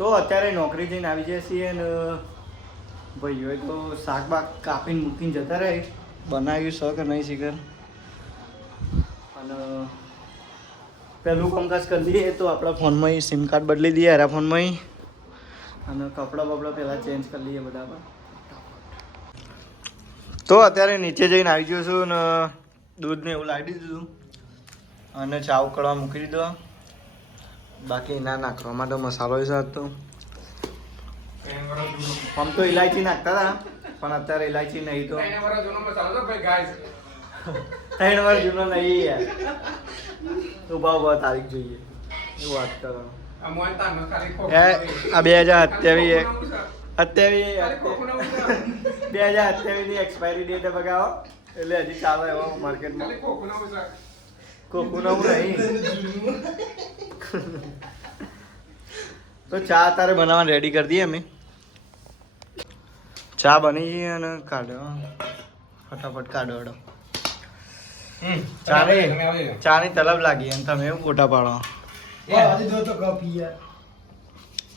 તો અત્યારે નોકરી જઈને આવી જાય છીએ ને ભાઈઓ તો શાક બાક કાપીને મૂકીને જતા રહે. બનાવ્યું છે કે નહીં શીખર. અને પહેલું કામકાજ કરી દઈએ તો આપણા ફોનમાં સિમ કાર્ડ બદલી દઈએ હારા ફોનમાં. અને કપડાં બપડા પહેલાં ચેન્જ કરી લઈએ બધા પર. તો અત્યારે નીચે જઈને આવી ગયો છું ને દૂધ ને એવું લાવી દીધું અને ચા ઉકળવા મૂકી દીધો. બાકી ના નાખવા માટે મસાલો છે તો આમ તો ઇલાયચી નાખતા હતા પણ અત્યારે ઇલાયચી નહીં તો 3 વર્ષ જૂનો નહીં યાર. તો ભાવ તારીખ જોઈએ એવું વાત કરો. આ 2027 ની એક્સપાયરી ડેટ બગાવો એટલે હજી ચાલે એવો માર્કેટમાં. કોકું નવું નહીં. તો ચા તારે બનાવવાની રેડી કરી દઈએ અમે. ચા બની ગઈ અને કાઢો ફટાફટ કાઢો હડો. ચાની તલબ લાગી અને તમે એવું ફોટા પાડો.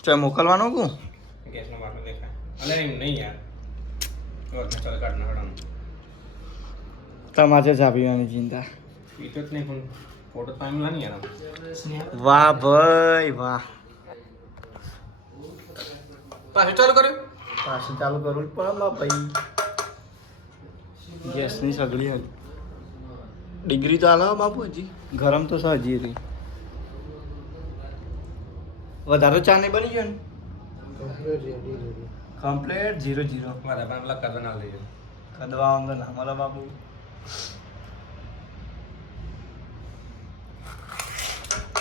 ચા મોકલવાનો કું તમારે ચા પીવાની ચિંતા. વાહ ભાઈ વાહ. પાછું ચાલુ કરું જ પડે ભાઈ. ગેસની સગડી હતી ડિગ્રી તો હાલો બાપુ હજી ગરમ તો હજી હતી. વધારે ચા નહીં બની ગયો ને કમ્પ્લેટ 0-0 કદવા ના મળે બાપુ.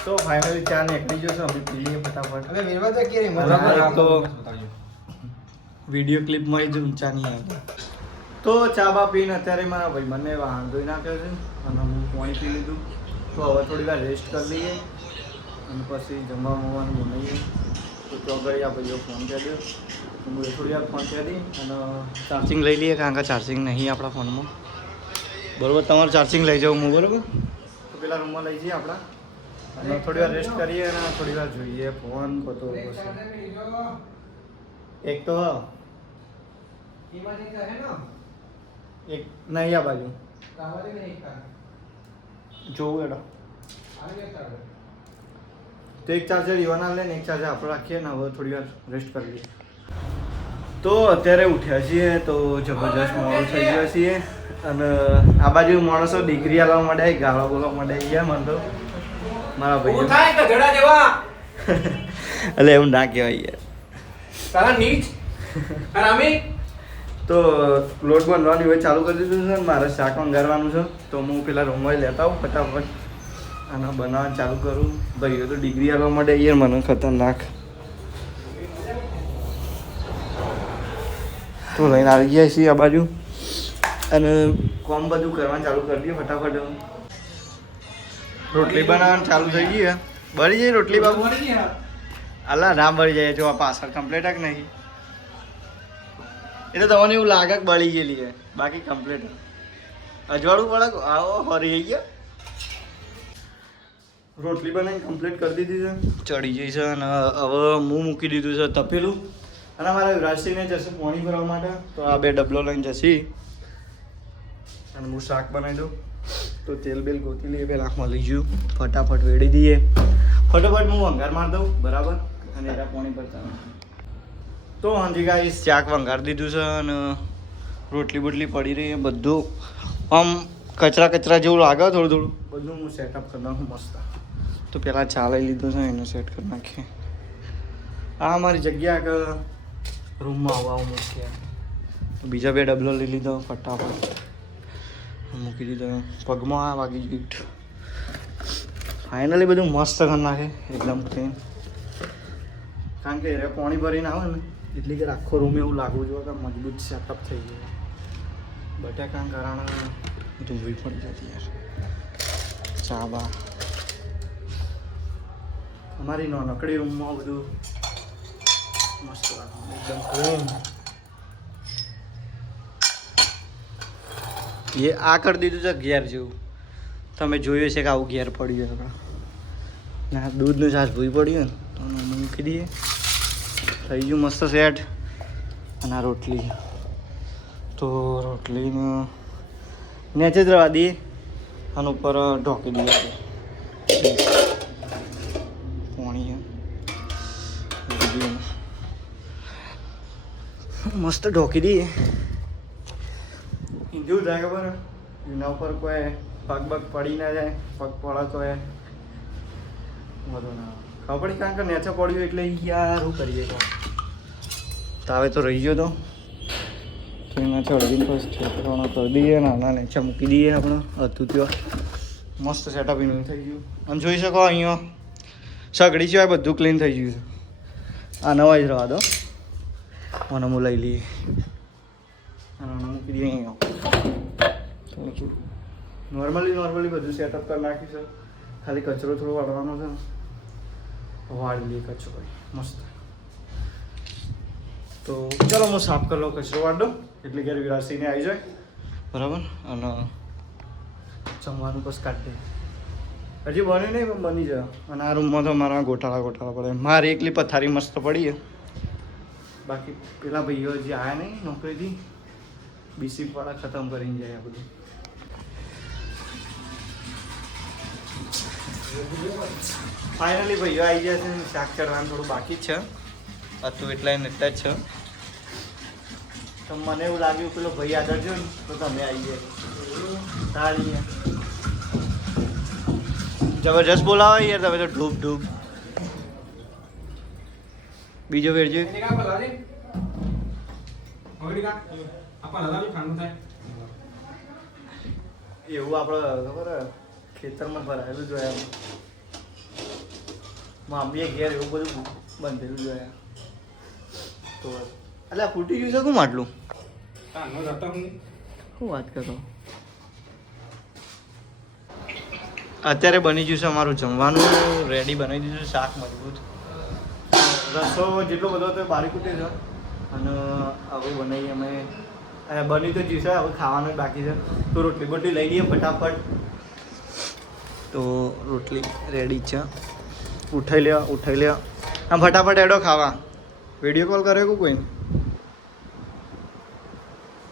તો ફાઇનલી ચા ને એકલી જશો અમે પી લઈએ ફટાફટ. તો વિડીયો ક્લિપમાં જ ચા નહીં આવતી. તો ચા બા પીને અત્યારે મારા ભાઈ મને વાહન ધોઈ નાખ્યો છે અને હું પાણી પી લીધું. તો હવે થોડી વાર રેસ્ટ કરી લઈએ અને પછી જમવા મવાનું બનાવીએ. તો ચોગડી આ ભાઈઓ ફોન કરી દો હું થોડી વાર ફોન કરી અને ચાર્જિંગ લઈ લઈએ કારણ કે ચાર્જિંગ નહીં આપણા ફોનમાં. બરાબર તમારું ચાર્જિંગ લઈ જાઉં હું બરાબર. તો પેલા રૂમમાં લઈ જઈએ આપણા અને થોડી વાર રેસ્ટ કરીએ અને થોડી વાર જોઈએ ફોન કતો એક તો એક નહીં આ બાજુ જોવું એડો તો એક ચાર્જર ઈવાના લે ને એક ચાર્જર આપણે રાખીએ ને હવે થોડી વાર રેસ્ટ કરી લઈએ. તો અત્યારે ઉઠ્યા છીએ તો જબરજસ્ત મોડું થઈ ગયા છીએ અને આ બાજુ માણસો ડિગ્રી આવવા માંડ્યા ગાળો બોલવા માંડ્યા ગયા મને તો મારા ભાઈ. એટલે એવું ના કહેવાય યાર. તો લોટ બનવાની હોય ચાલુ કરી દીધું છે ને મારે શાક વંગારવાનું છે તો હું પેલા રૂમમાં લેતા આવું ફટાફટ અને બનાવવાનું ચાલુ કરું. ભાઈઓ તો ડિગ્રી આવવા માટે યાર મને ખતરનાક. તો લઈને આવી ગયા છીએ આ બાજુ અને કોમ બધું કરવાનું ચાલુ કરી દઈએ ફટાફટ. રોટલી બનાવવાનું ચાલુ થઈ ગઈ. બળી જાય રોટલી બાબુ? અલા ના બળી જાય જો આ પાછળ કમ્પ્લીટ કે નહીં એ તો તમને એવું લાગે કે બળી ગયેલી છે બાકી કમ્પ્લીટ. અજવાળું પડે આવો હરી ગયા. રોટલી બનાવીને કમ્પ્લીટ કરી દીધી છે ચડી જઈ છે અને હવે હું મૂકી દીધું છે તપેલું અને મારા યુવરાજસિંહને જશે પાણી ભરવા માટે તો આ 2 ડબલો લઈને જશે અને હું શાક બનાવી દઉં. તો તેલ બેલ ગોતી લઈએ પહેલાં આંખમાં લઈ જઉં ફટાફટ વેડી દઈએ ફટાફટ હું વંગાર મારી દઉં બરાબર અને એના પાણી ભરતા. તો હાજી ગાઈસ શાક વંગારી દીધું છે અને રોટલી બોટલી પડી રહી બધું આમ કચરા જેવું લાગે થોડું બધું હું સેટઅપ કરી નાખું મસ્ત. તો પહેલાં ચા લઈ લીધું છે એને સેટ કરી નાખીએ. આ મારી જગ્યા કે રૂમમાં આવવા મૂકીએ. બીજા 2 ડબલો લઈ લીધો ફટાફટ મૂકી દીધો. પગમાં આ વાગી ગયું. ફાઇનલી બધું મસ્ત કરી નાખે એકદમ ક્લીન કારણ કે એ પાણી ભરીને આવે ને એટલે કે આખો રૂમ એવું લાગવું જોઈએ કે મજબૂત સેટઅપ થઈ ગયું. બટાકા કારણે ધૂવી પડી જતી યાર. ચા બા અમારી નાનકડી રૂમમાં બધું મસ્ત લાગે એકદમ ક્લીન. એ આ કરી દીધું છે ઘેર જેવું. તમે જોયું છે કે આવું ઘેર પડ્યું આપણે ના દૂધનું છાશ ભૂઈ પડ્યું ને તો મૂકી દઈએ થઈ ગયું મસ્ત સેટ. અને આ રોટલી તો રોટલીનું નીચે જ રવા દઈએ અને ઉપર ઢોકી દઈએ પાણી મસ્ત ઢોકી દઈએ. જેવું થાય ખબર એના ઉપર કોઈ પગ બગ પડી ના જાય. પગ પડે તો એ બધું ના ખબર પડી કારણ કે નેચે પડ્યું એટલે યાર શું કરીએ તો તાવે તો રહી ગયો તો એના ચડવીને પછી છોકરાઓને કરી દઈએ નાના નીચે મૂકી દઈએ આપણે હતું ત્યાં મસ્ત સેટઅપ એનું થઈ ગયું. અને જોઈ શકો અહીંયા સગડી સિવાય બધું ક્લીન થઈ ગયું છે. આ નવા જ રવા દો અને હું લઈ લઈએ અને મૂકી દઈએ અહીંયા. નોર્મલી બધું સેટઅપ કરી નાખ્યું છે. ખાલી કચરો થોડો વાળવાનો છે. વાળી લઈએ કચરો મસ્ત. તો ચાલો હું સાફ કરી લઉં કચરો વાળ દઉં એટલે ઘેર વિરાસીને આવી જાય બરાબર. અને જમવાનું બસ કાઢી દે હજી બન્યું નહીં પણ બની જાય. અને આ રૂમમાં તો મારા ગોટાળા પડે. મારી એકલી પથારી મસ્ત પડી છે. બાકી પેલા ભાઈઓ જે આવ્યા નહીં નોકરીથી બીસીવાળા ખતમ કરીને જાય આ બધું. ફાઇનલી ભાઈઓ આવી ગયા છે. શાક ચડવાનું થોડું બાકી જ છે હતું એટલા જ છે. તો મને એવું લાગ્યું પેલો ભાઈ આગળ જો ને તો તમે આવી ગયા તાળી જબરજસ્ત બોલાવો યાર તમે તો ઢૂબ બીજો વેરજો એવું આપણે ખબર ખેતરમાં ભરાયેલું જોયા મામીએ ઘેર એવું બધું બંધેલું જોયા. તો એટલે ફૂટી ગયું છે કોમ આટલું શું વાત કરો. અત્યારે બની ગયું છે અમારું જમવાનું રેડી બનાવી દીધું. શાક મજબૂત રસો જેટલો બધો હતો બારીક ઉઠે છે. અને હવે બનાવી અમે બની તો જીવશે હવે ખાવાનું જ બાકી છે. તો રોટલી બોટલી લઈ લઈએ ફટાફટ. તો રોટલી રેડી છે. ઉઠાઈ લે આમ ફટાફટ એડો ખાવા. વિડીયો કોલ કર્યો કે કોઈને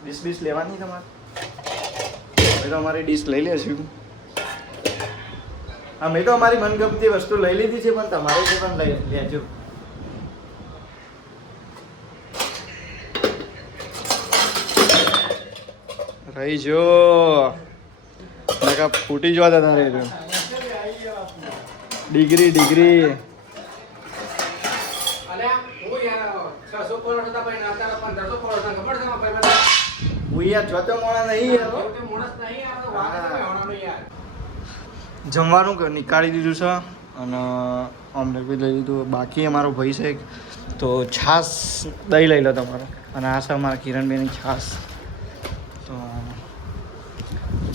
ડીશ લેવાની તમારે હવે તો અમારી ડીશ લઈ લેશું. અમે તો અમારી મનગમતી વસ્તુ લઈ લીધી છે પણ તમારે જે પણ લઈ લેજો. રહી જો ફૂટી જવા તા તારે ડિગ્રી જમવાનું નીકાળી દીધું છે. અને ઓમલેટ બી લઈ લીધું. બાકી અમારો ભાઈ છે તો છાશ દહીં લઈ લો તમારે. અને આ છે અમારા કિરણબેનની છાશ. તો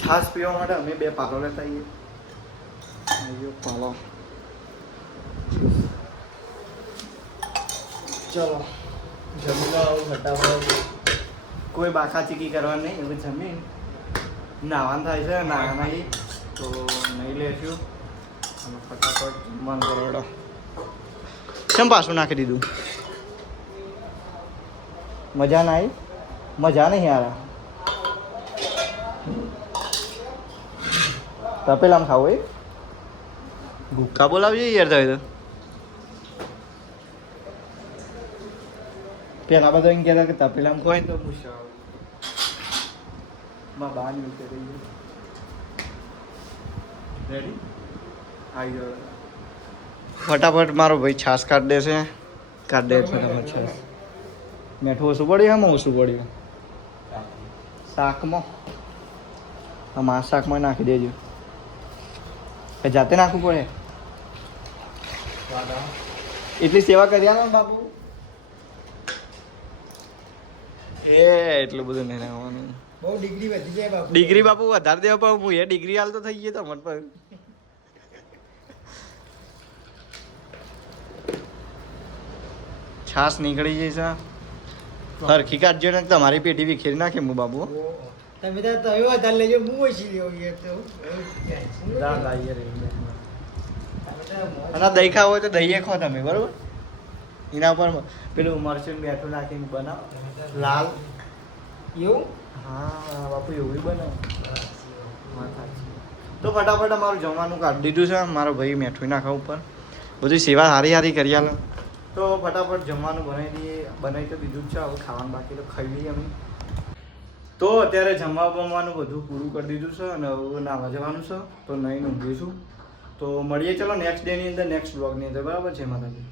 છાશ પીવા માટે અમે 2 પાલો લેતા આવીએ. પાલો ચલો જમી લો ફટાફટ. કોઈ બાકા ચીકી કરવાની નહીં. હવે જમીન નાવાનું થાય છે. નાહી તો નહીં લેશું અને ફટાફટ મન કરોડો કેમ પાછું નાખી દીધું. મજા ના આવી. મજા નહીં યાર. તપેલામાં ખાવું એ ગુક્કા બોલાવજો યાર. થાય તો પેલા બધા એમ કહેતા કે તપેલામાં કોઈ તો પૂછો બહાર નીકળી રહી. રેડી આવી જાઓ ફટાફટ. મારો ભાઈ છાશ કાઢ દે છે. કાઢ દે ફટાફટ છાશ. મેઠું ઓછું પડ્યું આમાં ઓછું પડ્યું શાકમાં. આમાં શાકમાં નાખી દેજો. જાતે નાખવું પડે એટલી સેવા કર્યા ને બાપુ. એટલું બધું નહીં નાખવાનું. બહુ ડિગ્રી વધી જાય બાપુ. ડિગ્રી બાપુ વધારે દેવા પણ હું એ ડિગ્રી હાલ તો થઈ ગઈ તો મને પર. છાશ નીકળી જઈશ. હરખી કાઢજો ને તમારી પેટી વિખેરી નાખે હું બાબુ. તમે તો વધારે લેજો હું ઓછી લેવું અને દહીં ખાવ હોય તો દહીં ખો તમે બરોબર. એના ઉપર પેલું મરચું બેઠું નાખીને બનાવ લાલ એવું હા બાપુ એવું બનાવ તો ફટાફટ અમારું જમવાનું કાઢી દીધું છે મારો ભાઈ મેઠું નાખા ઉપર બધી સેવા સારી સારી કરી આલો તો ફટાફટ જમવાનું બનાવી તો દીધું જ છે હવે ખાવાનું બાકી તો ખાઈ લઈએ અમે તો અત્યારે જમવા બમવાનું બધું પૂરું કરી દીધું છે અને હવે નાવા જવાનું છે તો નહીં ઊંઘીશું તો મળીએ ચલો નેક્સ્ટ ડેની અંદર નેક્સ્ટ બ્લોગની અંદર બરાબર છે માતાજી.